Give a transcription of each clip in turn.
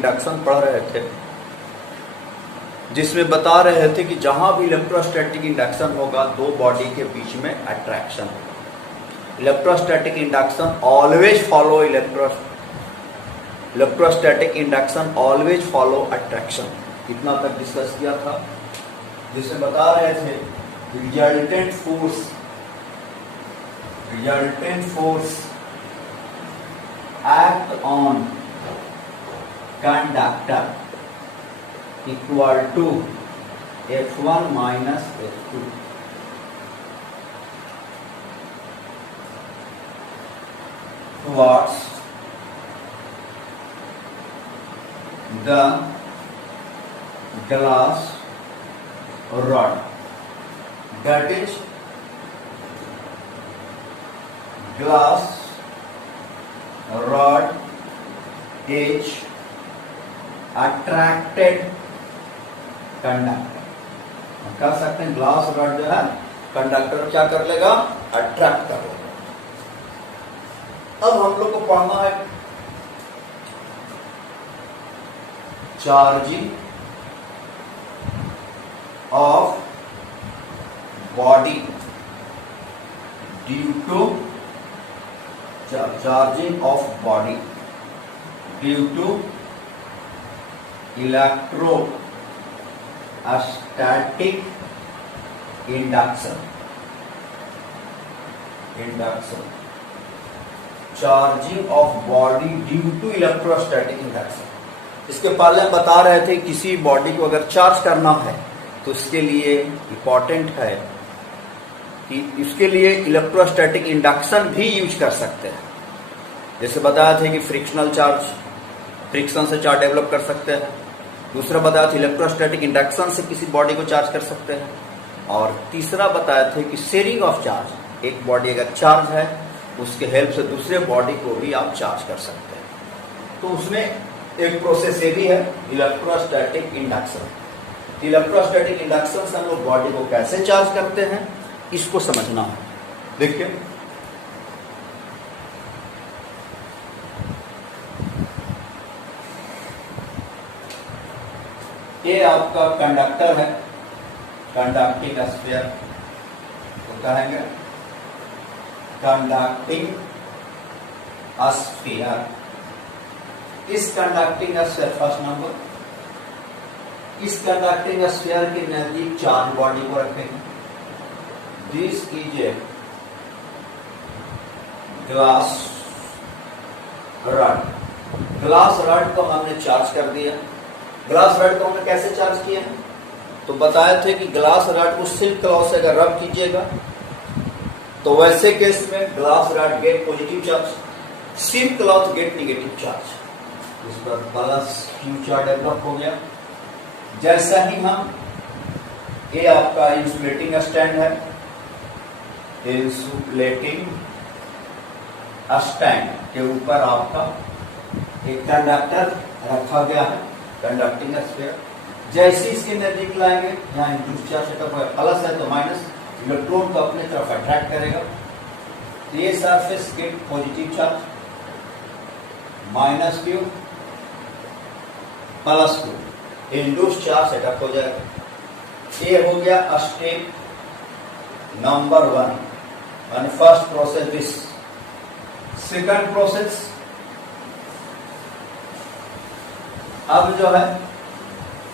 Induction पढ़ रहे थे, जिसमें बता रहे थे कि जहां भी इलेक्ट्रोस्टैटिक इंडक्शन होगा दो बॉडी के बीच में अट्रैक्शन होगा। Electrostatic induction always follow electrostatic induction always follow attraction. कितना तक डिस्कस किया था, जिसमें बता रहे थे resultant force act on conductor equal to F1 minus F2. Towards the glass rod, that is glass rod is attracted conductor. कह सकते हैं ग्लास रॉड जो है कंडक्टर क्या कर लेगा, अट्रैक्ट कर लेगा। अब हम लोग को पढ़ना है charging of body due to charging of body due to electrostatic induction charging of body due to electrostatic induction। इसके पहले हम बता रहे थे किसी बॉडी को अगर चार्ज करना है तो उसके लिए इंपॉर्टेंट है कि इसके लिए इलेक्ट्रोस्टैटिक इंडक्शन भी यूज कर सकते हैं। जैसे बताया थे कि फ्रिक्शनल चार्ज, फ्रिक्शन से चार्ज डेवलप कर सकते हैं। दूसरा बताया था इलेक्ट्रोस्टैटिक इंडक्शन से किसी बॉडी को चार्ज कर सकते हैं। और तीसरा बताया थे कि शेयरिंग ऑफ चार्ज, एक बॉडी अगर चार्ज है उसके हेल्प से दूसरे बॉडी को भी आप चार्ज कर सकते हैं। तो उसमें एक प्रोसेस ये भी है इलेक्ट्रोस्टैटिक इंडक्शन। इलेक्ट्रोस्टैटिक इंडक्शन से हम लोग बॉडी को कैसे चार्ज करते हैं इसको समझना है। देखिए ये आपका कंडक्टर है, कंडक्टिंग स्फीयर तो कहेंगे कंडक्टिंग स्फीयर। इस कंडक्टिंग स्फीयर फर्स्ट नंबर, इस कंडक्टिंग स्फीयर के नजदीक चार्ज बॉडी को रखेंगे। This is a glass rod. Glass rod को हमने चार्ज कर दिया। ग्लास रॉड को हमने कैसे चार्ज किया है तो बताए थे कि ग्लास रॉड को सिल्क क्लॉथ से अगर रब कीजिएगा तो वैसे केस में glass rod gate positive charge, silk cloth get negative charge. इस पर प्लस क्यू चार्ज डेवलप हो गया। जैसा ही हम, ये आपका इंसुलेटिंग स्टैंड है, इंसुलेटिंग स्टैंड के ऊपर आपका एक कंडक्टर रखा गया है, कंडक्टिंग स्फीयर। जैसे इसके नजदीक लाएंगे यहाँ इंड्यूस चार्ज सेटअप है, प्लस है तो माइनस, इलेक्ट्रॉन को अपने तरफ अट्रैक्ट करेगा। तो ये surface gate positive charge, minus Q plus Q, induce charge setup हो जाएगा। ये हो गया स्टेप नंबर 1 यानी first process. This second process, अब जो है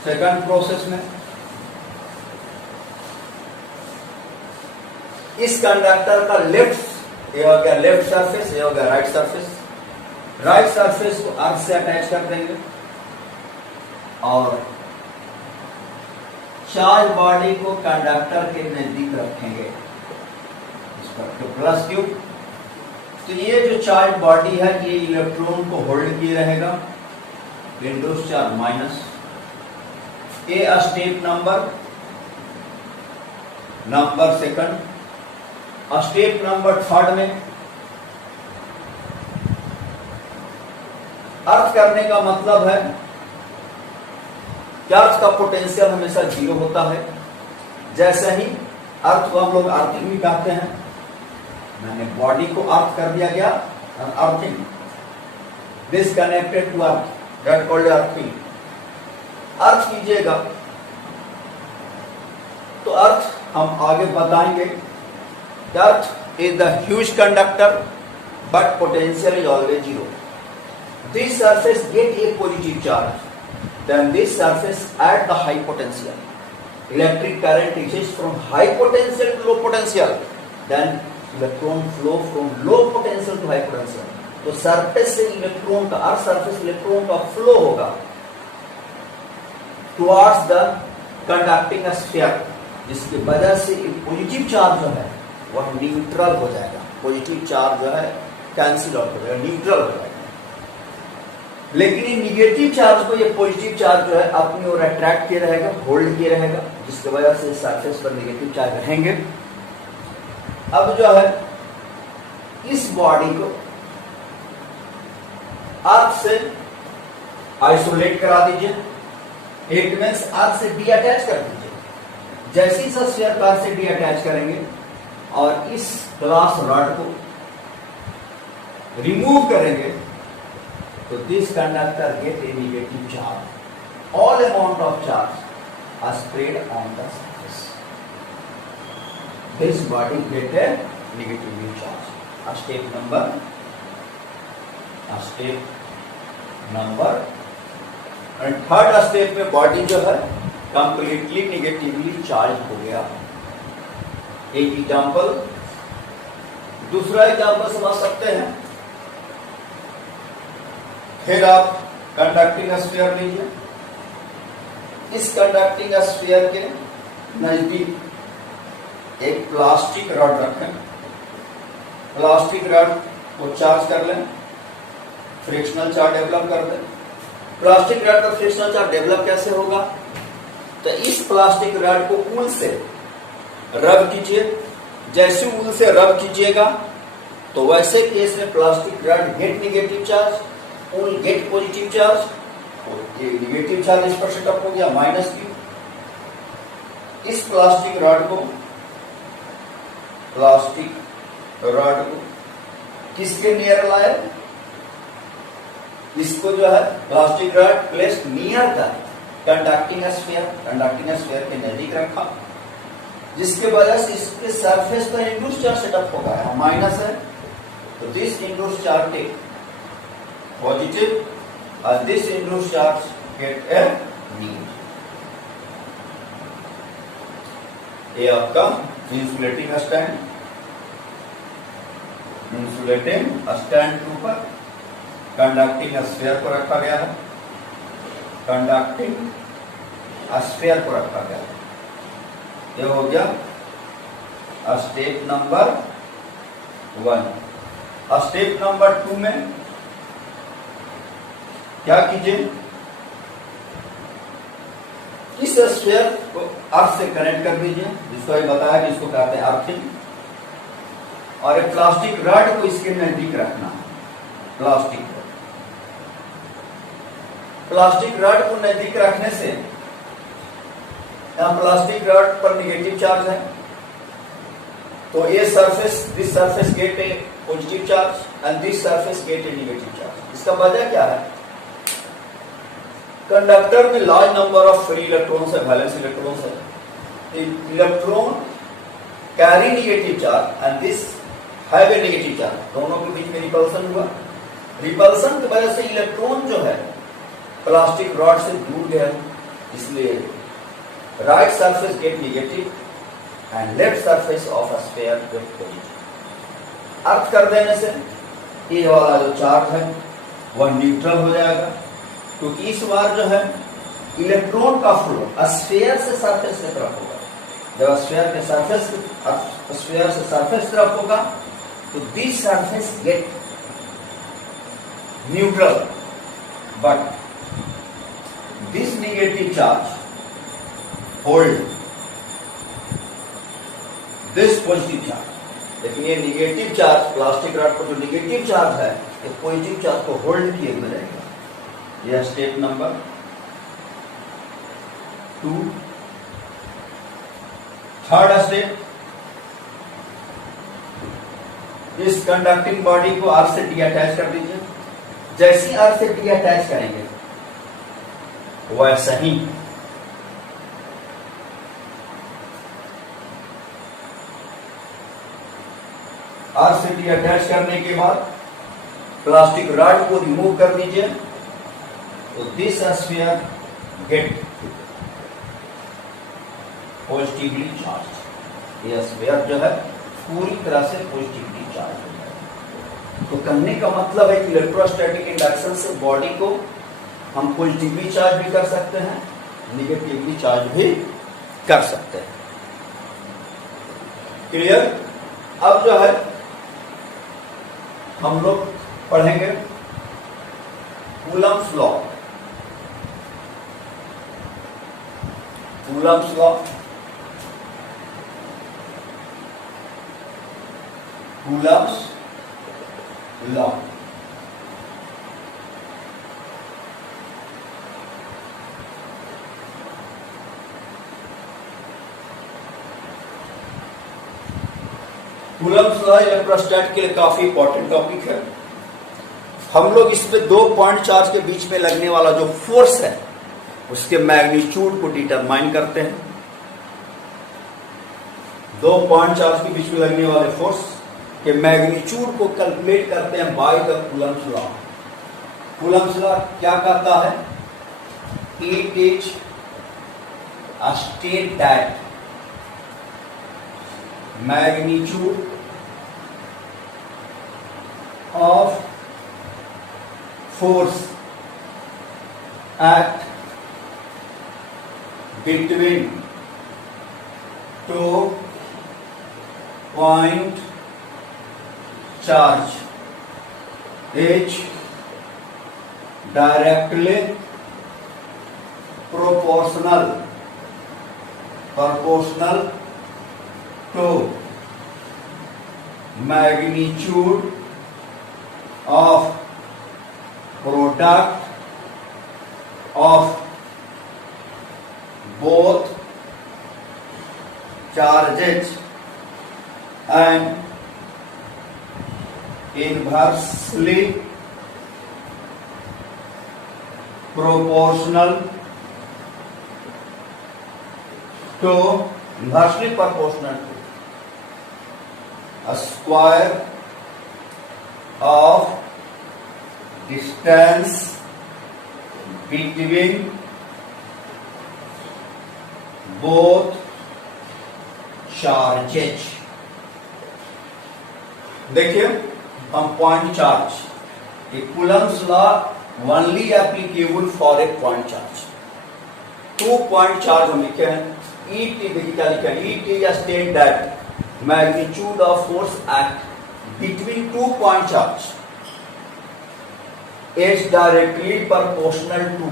सेकंड प्रोसेस में इस कंडक्टर का लेफ्ट, ये हो गया लेफ्ट सरफेस, ये हो गया राइट सरफेस। राइट सरफेस को अर्थ से अटैच कर देंगे और चार्ज बॉडी को कंडक्टर के नजदीक रखेंगे, इस पर तो प्लस क्यू। तो ये जो चार्ज बॉडी है ये इलेक्ट्रॉन को होल्ड किए रहेगा, इंड्यूस चार्ज माइनस। ये step number second. Step number third में अर्थ करने का मतलब है चार्ज का पोटेंशियल हमेशा 0 होता है। जैसे ही अर्थ को हम लोग अर्थिंग भी कहते हैं, मैंने बॉडी को अर्थ कर दिया गया, earthing, this connected to earth, that called earthing. Earth कीजिएगा तो अर्थ हम आगे बताएंगे। Earth is the huge conductor but potential is always zero. This surface get a positive charge, then this surface at the high potential. Electric current exists from high potential to low potential. Then electron flow from low potential to high potential. तो surface से electron का, earth surface electron का flow होगा towards the conducting sphere, जिसकी वजह से positive charge जो है वह न्यूट्रल हो जाएगा। पॉजिटिव चार्ज जो है कैंसिल आउट हो जाएगा, न्यूट्रल हो जाएगा। लेकिन ये निगेटिव चार्ज को, ये पॉजिटिव चार्ज जो है अपनी ओर अट्रैक्ट किए रहेगा, होल्ड किए रहेगा, जिसकी वजह से सरफेस पर निगेटिव चार्ज रहेंगे। अब जो है इस बॉडी को अर्थ से आइसोलेट करा दीजिए, इट मींस अर्थ से डी अटैच कर दीजिए। जैसे ही स्फीयर अर्थ से डी अटैच करेंगे और इस ग्लास रॉड को रिमूव करेंगे तो this conductor get a negative charge. All amount of charge are spread on the surface. This body get a negatively charge. Step number and third step में body जो है completely negatively charge हो गया। एक example, दूसरा example समझ सकते हैं। फिर आप कंडक्टिंग स्फीयर लीजिए, इस कंडक्टिंग स्फीयर के नजदीक एक प्लास्टिक रॉड रखें, प्लास्टिक रॉड को चार्ज कर लें, फ्रिक्शनल चार्ज डेवलप कर दें। प्लास्टिक रॉड का फ्रिक्शनल चार्ज डेवलप कैसे होगा? तो इस प्लास्टिक रॉड को ऊल से रब कीजिए। जैसे ऊल से रब कीजिएगा तो वैसे केस में plastic rod get negative charge, wool get positive charge. ये निगेटिव चार्ज इस पर सेटअप हो गया माइनस क्यू। इस प्लास्टिक रॉड को किसके नियर लाए? इसको जो है plastic rod placed near the conducting sphere के नजदीक रखा, जिसके वजह से इसके सरफेस पर इंड्यूस्ड चार्ज सेटअप होगा, माइनस है तो this induced charge take positive और this induced charge get a negative. ये आपका इंसुलेटिंग स्टैंड के ऊपर कंडक्टिंग स्फीयर को रखा गया है, ये हो गया स्टेप नंबर 1। स्टेप नंबर 2 में क्या कीजिए, इस स्फीयर को अर्थ से कनेक्ट कर दीजिए, जिसको ये बताया कि इसको कहते हैं अर्थिंग, और एक प्लास्टिक रॉड को इसके नजदीक रखना। प्लास्टिक रॉड को नजदीक रखने से यहां प्लास्टिक रॉड पर निगेटिव चार्ज है, तो ये this surface get a positive charge and this surface get A negative charge. इसका वजह क्या है? कंडक्टर में large number of free electrons है, वैलेंस इलेक्ट्रॉन्स है। Electron carry negative charge and this have a negative charge, दोनों के बीच में रिपल्सन हुआ। रिपल्सन की वजह से इलेक्ट्रॉन जो है प्लास्टिक रॉड से दूर गया, इसलिए right surface get negative and left surface of a sphere get positive. Earth कर देने से ये वाला जो चार्ज है वह न्यूट्रल हो जाएगा, क्योंकि इस बार जो है इलेक्ट्रॉन का फ्लो स्फीयर से सरफेस की तरफ होगा। जब स्फीयर से सरफेस तरफ होगा तो this surface get neutral, but this negative charge hold this positive charge. लेकिन ये नेगेटिव चार्ज प्लास्टिक रॉड पर जो नेगेटिव चार्ज है ये पॉजिटिव चार्ज को होल्ड किए हुए रहेगा। यह स्टेप नंबर 2। थर्ड स्टेप, इस कंडक्टिंग बॉडी को अर्थ से डी अटैच कर दीजिए। जैसे अर्थ से डी अटैच करेंगे वैसा ही RCT अटैच करने के बाद प्लास्टिक रॉड को रिमूव कर दीजिए, तो this sphere get positively charge. यह स्फीयर जो है पूरी तरह से पॉजिटिवली चार्ज हो जाएगा। तो कहने का मतलब है कि इलेक्ट्रोस्टैटिक इंडक्शन से बॉडी को हम पॉजिटिवली चार्ज भी कर सकते हैं, निगेटिवली चार्ज भी कर सकते हैं। क्लियर? अब जो है हम लोग पढ़ेंगे Coulomb's law. Coulomb's law, Coulomb's law. Coulomb's law electrostat के लिए काफी इंपॉर्टेंट टॉपिक है। हम लोग इस पे 2 पॉइंट चार्ज के बीच में लगने वाला जो फोर्स है उसके मैग्नीट्यूड को डिटरमाइन करते हैं। 2 पॉइंट चार्ज के बीच में लगने वाले फोर्स के मैग्नीट्यूड को कैलकुलेट करते हैं by the Coulomb's law. Coulomb's law क्या कहता है? It is a state that magnitude of force at between 2 point charge is directly proportional to magnitude of product of both charges and inversely proportional to a square of distance between both charges। देखिए हम point charge, Coulomb's law only applicable for a point charge. 2 point charge हम लिखे हैं। ET क्या लिखा है? ET is a state that magnitude of force act between 2 point charge is directly proportional to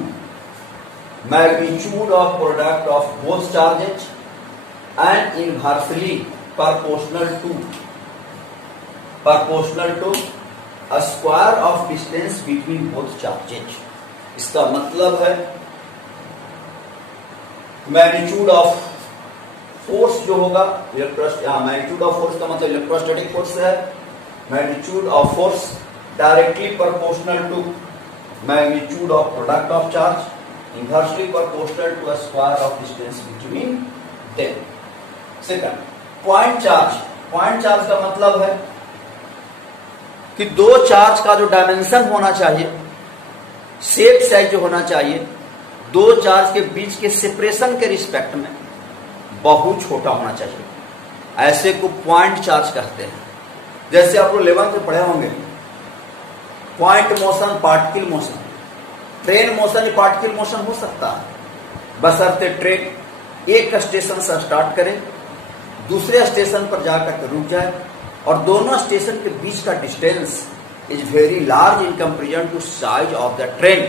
magnitude of product of both charges and inversely proportional to a square of distance between both charges। इसका मतलब है magnitude of force जो होगा magnitude of force का मतलब electrostatic force है। Magnitude of force directly proportional to magnitude of product of charge, inversely proportional to a square of distance between them. Second, point charge. Point charge का मतलब है कि 2 charge का जो dimension होना चाहिए, शेप साइज जो होना चाहिए, 2 चार्ज के बीच के सेपरेशन के रिस्पेक्ट में बहुत छोटा होना चाहिए। ऐसे को पॉइंट चार्ज कहते हैं। जैसे आप लोग 11th में पढ़े होंगे, point motion, particle motion. Train motion या पार्टिकल मोशन हो सकता है, बशर्ते ट्रेन एक स्टेशन से स्टार्ट करे, दूसरे स्टेशन पर जाकर रुक जाए और दोनों स्टेशन के बीच का distance is very large in comparison to size of the train.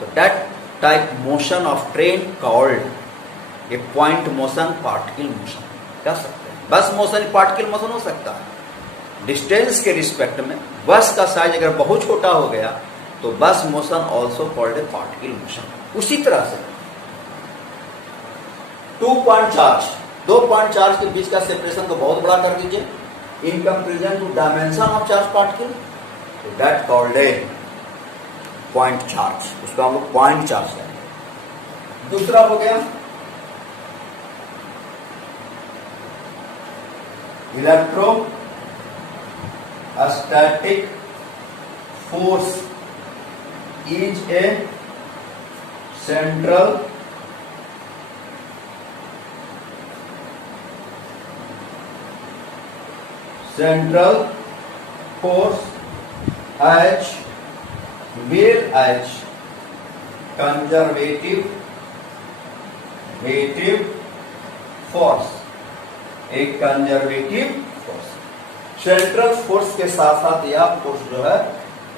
तो that type motion of train called a point motion, particle motion कह सकते हैं। बस मोशन पार्टिकल मोशन हो सकता है। डिस्टेंस के रिस्पेक्ट में बस का साइज अगर बहुत छोटा हो गया तो बस motion also called a particle motion. उसी तरह से 2 पॉइंट चार्ज, 2 पॉइंट चार्ज के बीच का सेपरेशन को बहुत बड़ा कर दीजिए in comparison to dimension of charge particle, तो that called a point charge. उसको हम लोग पॉइंट चार्ज करेंगे। दूसरा हो गया electrostatic force is a central force H whereas conservative force एक कंजर्वेटिव फोर्स, सेंट्रल फोर्स के साथ साथ यह फोर्स जो है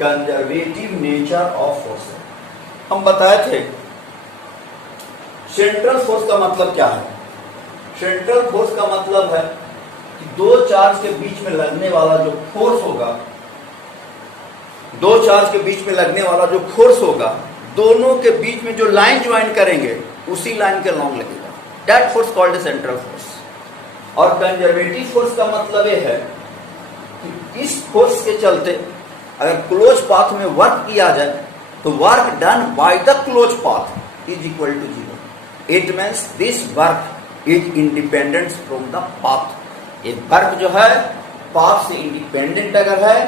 कंजर्वेटिव नेचर ऑफ फोर्स है। हम बताए थे सेंट्रल फोर्स का मतलब क्या है। सेंट्रल फोर्स का मतलब है कि दो चार्ज के बीच में लगने वाला जो फोर्स होगा, दो चार्ज के बीच में लगने वाला जो फोर्स होगा, दोनों के बीच में जो लाइन ज्वाइन करेंगे उसी लाइन के लॉन्ग लगेगा। That force called a central force. और कंजर्वेटिव फोर्स का मतलब यह है कि इस फोर्स के चलते अगर क्लोज पाथ में वर्क किया जाए तो work done by the close path is equal to 0। It means this work is independent from the path. ये वर्क जो है पाथ से इंडिपेंडेंट अगर है,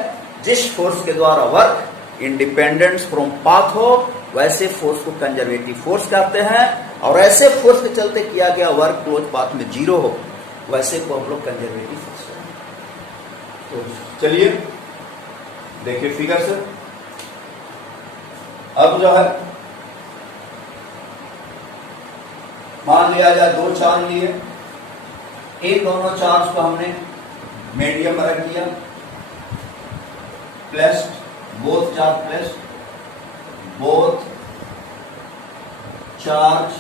जिस फोर्स के द्वारा वर्क इंडिपेंडेंस फ्रॉम पाथ हो वैसे फोर्स को कंजर्वेटिव फोर्स कहते हैं। और ऐसे फोर्स के चलते किया गया वर्क क्लोज पाथ में 0 हो वैसे को हम लोग कंजर्वेटिव फोर्स कहते हैं। तो चलिए देखिए फिगर से। अब जो है मान लिया जाए दो चार्ज लिए, इन दोनों चार्ज को हमने मीडियम में रख दिया, plussed both charge plussed, both charge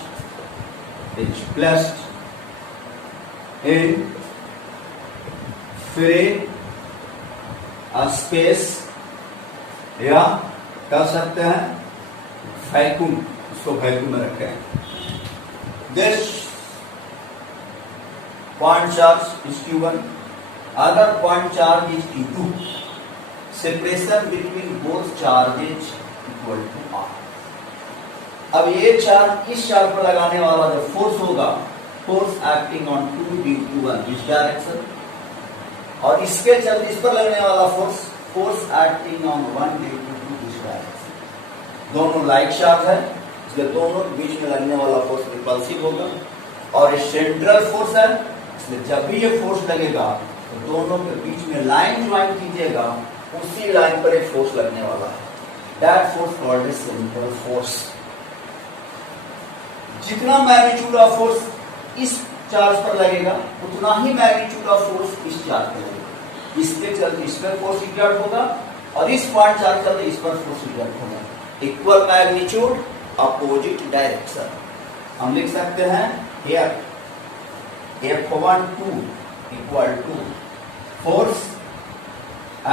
is plussed in free space या कह सकते हैं वैक्यूम, इसको वैक्यूम में रखे हैं। This point charge is Q1, other point charge is Q2. Separation between both charges equal to R. अब ये चार्ज इस चार्ज पर लगाने वाला जो फोर्स होगा, force acting on 2 due to 1 this direction, और इसके चलते इस पर लगने वाला force acting on 1 due to 2 this direction. दोनों लाइक चार्ज है इसलिए दोनों के बीच में लगने वाला फोर्स रिपल्सिव होगा। और ये सेंट्रल फोर्स है इसलिए जब भी ये फोर्स लगेगा तो दोनों के बीच में लाइन ज्वाइन कीजिएगा, उसी लाइन पर एक फोर्स लगने वाला है। That force called is central force. जितना मैग्नीट्यूड ऑफ फोर्स इस चार्ज पर लगेगा उतना ही मैग्नीट्यूड ऑफ फोर्स इस चार्ज पर लगेगा। इसके चलते इस पर फोर्स एक्सर्ट होगा और इस पॉइंट चार्ज चलते इस पर फोर्स एक्सर्ट होगा। Equal magnitude opposite direction. हम लिख सकते हैं here F12 equal to force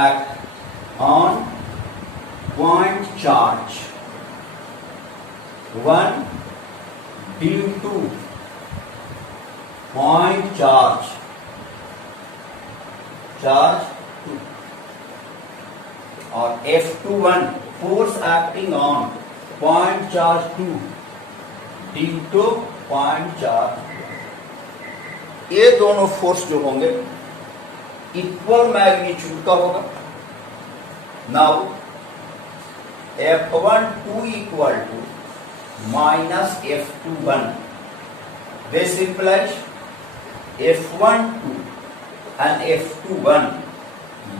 act on point charge 1 due to point charge 2 और F21 force acting on point charge 2 due to point charge। ये दोनों फोर्स जो होंगे इक्वल मैग्नीट्यूड का होगा। Now F12 equal to minus F21, this implies F12 and F21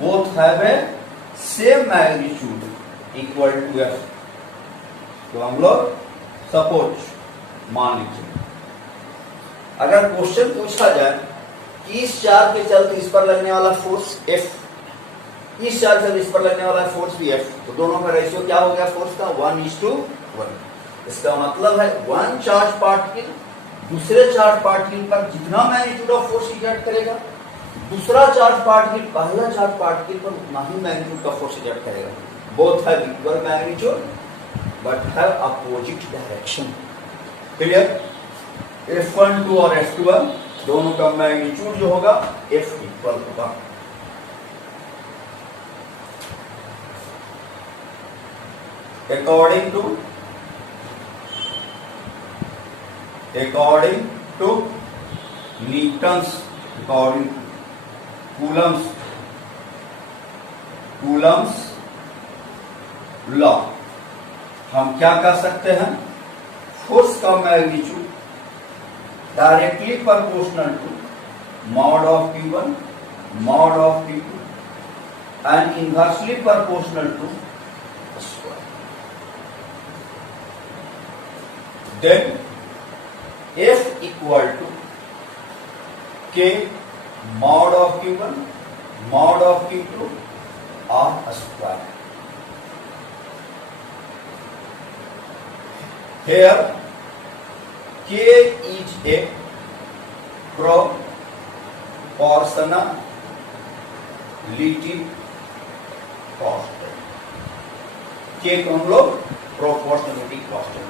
both have a same magnitude equal to F। तो हम लोग suppose मान लीजिए अगर क्वेश्चन पूछा जाए कि इस चार्ज के चलते इस पर लगने वाला फोर्स F, इस चार्ज से इस पर लगने वाला फोर्स भी F, तो दोनों का रेशियो क्या हो गया फोर्स का 1:1। इसका मतलब है वन चार्ज पार्टिकल दूसरे चार्ज पार्टिकल पर जितना मैग्नीट्यूड ऑफ फोर्स एक्सर्ट करेगा, दूसरा चार्ज पार्टिकल पहला चार्ज पार्टिकल पर उतना ही मैग्नीट्यूड का फोर्स एक्सर्ट करेगा। Both have equal magnitude but have opposite direction. Clear? F12 और F21 दोनों का मैग्नीट्यूड जो होगा F इक्वल होगा। According to according to Newton's, according to Coulomb's law, हम क्या कर सकते हैं? फोर्स का magnitude directly proportional to mod of Q1, mod of Q2 and inversely proportional to square. Then F equal to K mod of Q1, mod of Q2 or square. Here K is a proportionality constant. K को हम लोग proportionality constant